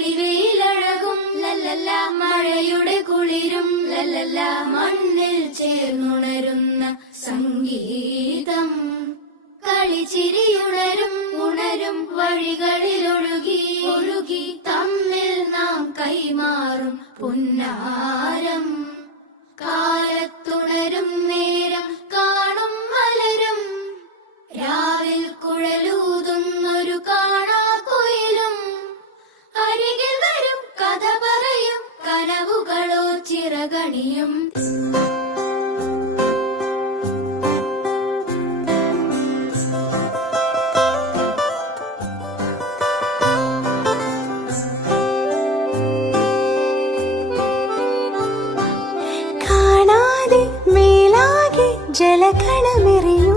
തെളിവെയിലഴകും ലല്ലല്ല, മഴയുടെ കുളിരും ലല്ലല്ല, മണ്ണിൽ ചേർന്നുണരുന്ന സംഗീതം. കളിച്ചിരിയുണരും ഉണരും വഴികളിലൊഴുകി ഒഴുകി തമ്മിൽ നാം കൈമാറും പുന്നാരം. കാലത്തുണരും നേരം കാണും മലരും, രാവിൽ കുഴലൂതുന്നൊരു കാണാക്കുയിലും. അരികിൽ വരും കഥ പറയും കനവുകളോ ചിറകണിയും. ജലകണമെറിയും